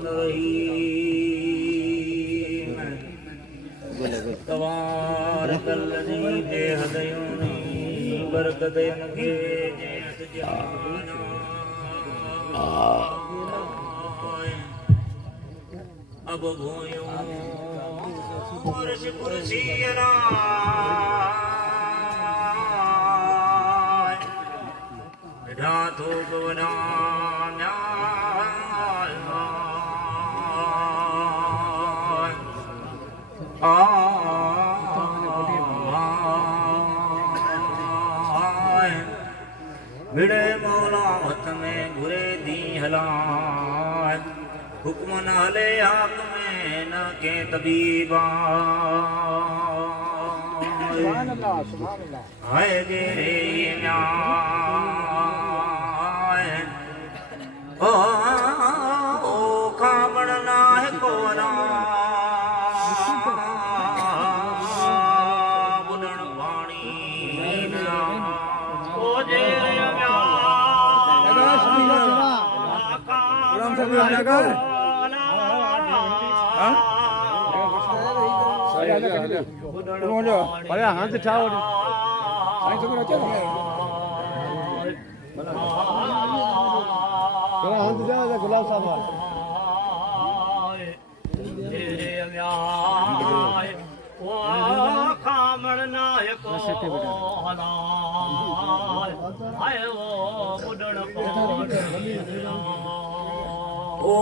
बन रही तवार कलनी दे हदयोनी बरकत इनके जेत जाना अब भूयो वर्ष कुर्सी ढातो गवनाम्या भिड़े मौला मत में घुरे दी हलाय हुक्म न हले आक में न के तबीबा हाय गेरे न्याय ओ खामणना है कोना बुनण वाणी ओ जेरे अरे हाथ उठाओ हाथ उठाओ गुलाब साहब खामण नायक ओ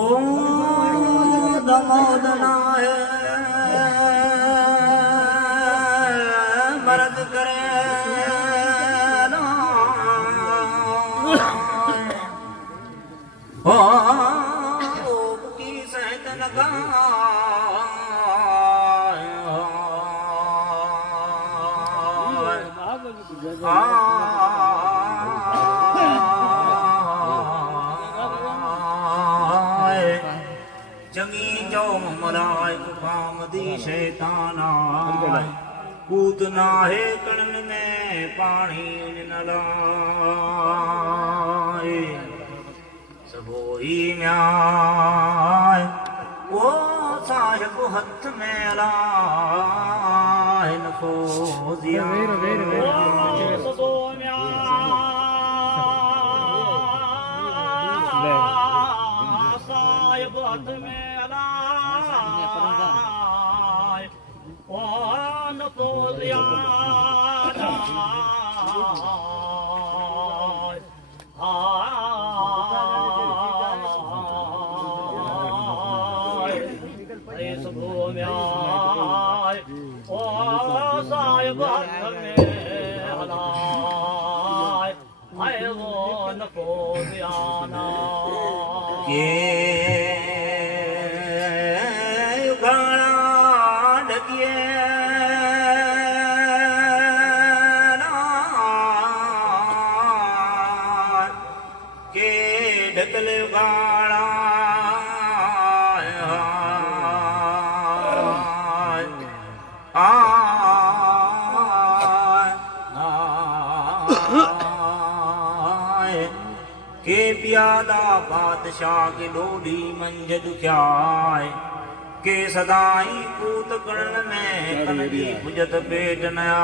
दमोदनाय मर्द करे ओ की सहत लगा जंगी जो मराय मुकामदी शैताना कूदना है कणन में पानी न लाए सबो ही न्याय वो साहिब हथ में लाए नफो दिया सबो साहिब हथ में लाए वो नफो दिया साहिब हथ में हलाए आए वो नफो दियाना के उगाड़ा ढकिए के ढकले उगाड़ा के प्यादा बादशाह के डोडी मंज दुख्याय के सदाई पूत कर्ण में कनगी भुजत पेट नयाय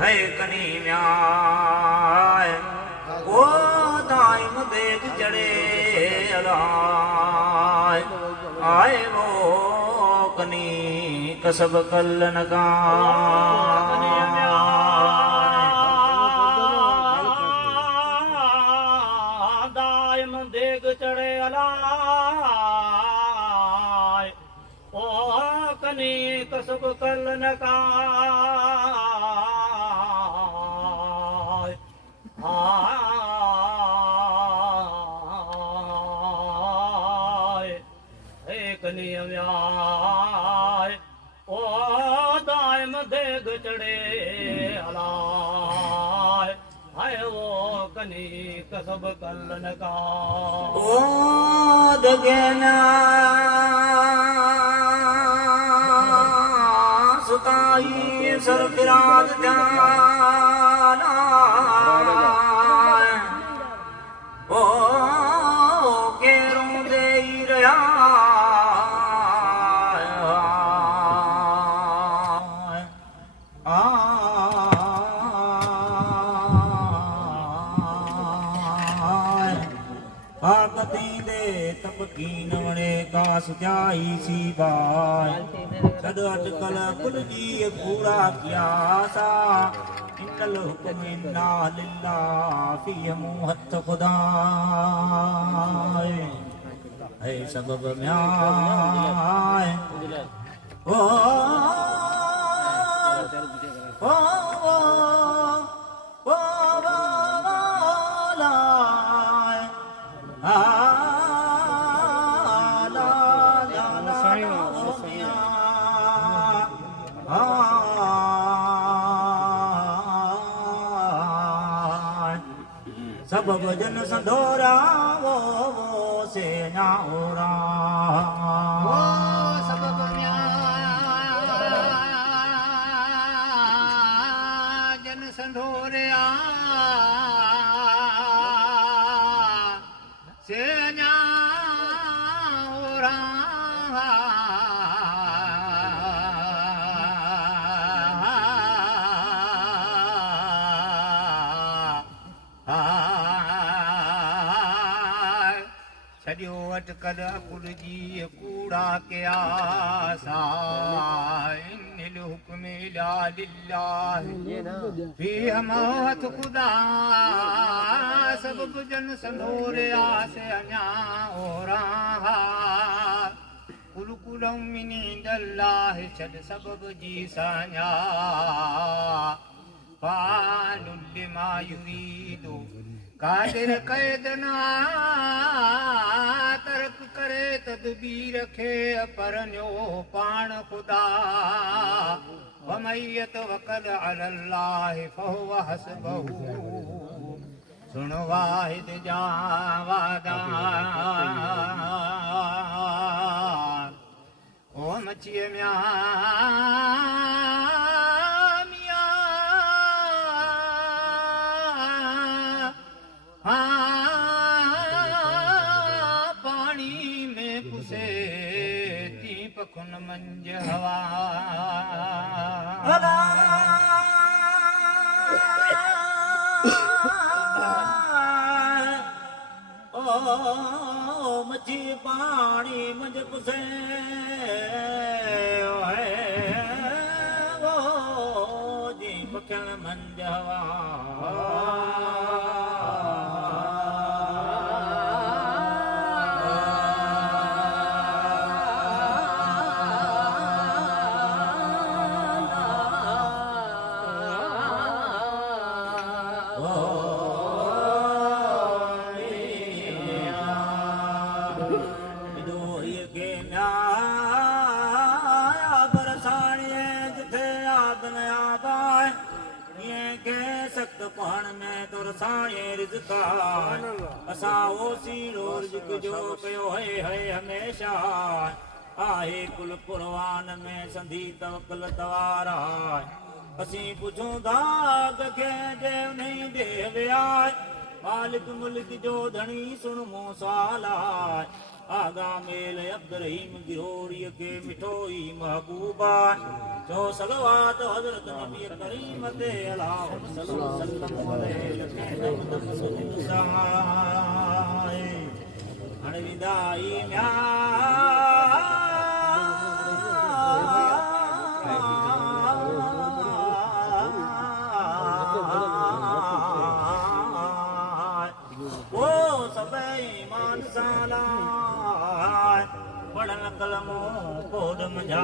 है कनी न्याय ओ दाइम देख चढ़े अलाय आए वो कनी कसब कल्लन का देग चढ़े अलाय ओ कनी कसब कल्लन का एक नियम ओ दायम देग चढ़े अलाय है वो कनी कसब कल्लन का ओ दगना सुताई सरफराज जाना ओ फकीन वणे का सुजाई सी बाय सद अटकल कुल जी पूरा किया सा इनल हुक्म इन्ना लिल्ला फी हथ खुदा है सबब म्याय ओ ओ ओ सब भजन संधोरा वो से नाओरा सब जन संधोरिया से नाओरा छॾियो अटकल कुल जी कूड़ा कया सा इनिल हुक्म ला लिल्लाह फी हथ खुदा सब जन संधोरिया से अञा ओरा कुल कुलम मिन इंदल्लाह छॾ सबब जी साञा फानुल लिमा युरीदु कादिर कैदना तर्क करे तदबीर खे परन्यो पाण खुदा वमयत वकल अलल्लाह फहुव हस्बहु सुन वाहिद जा वादा ओ मचिए म्या पानी में पुसे ती पखुन मंज हवा ओ मच्छी पानी मंज पुसे वो जी पखुन मंज हवा असां ओसी रोज़ जो कयो है हमेशा आहे कुल कुरवान में संधी तवकल तवारा असीं पुछूं दाग खे जे नहीं दे विया मालिक मुल्क जो धणी सुन मूं सवाल आगा मेल अब्दुरहीम गिरोरी के मिठो ही महबूबा जो सलवात हजरत नबी करीम ते अल्लाहुम्मा सल्लल्लाहु अलैहि वसल्लम अनविदाई म्या ओ सबई मान साला पढ़न कलमो कोड मझा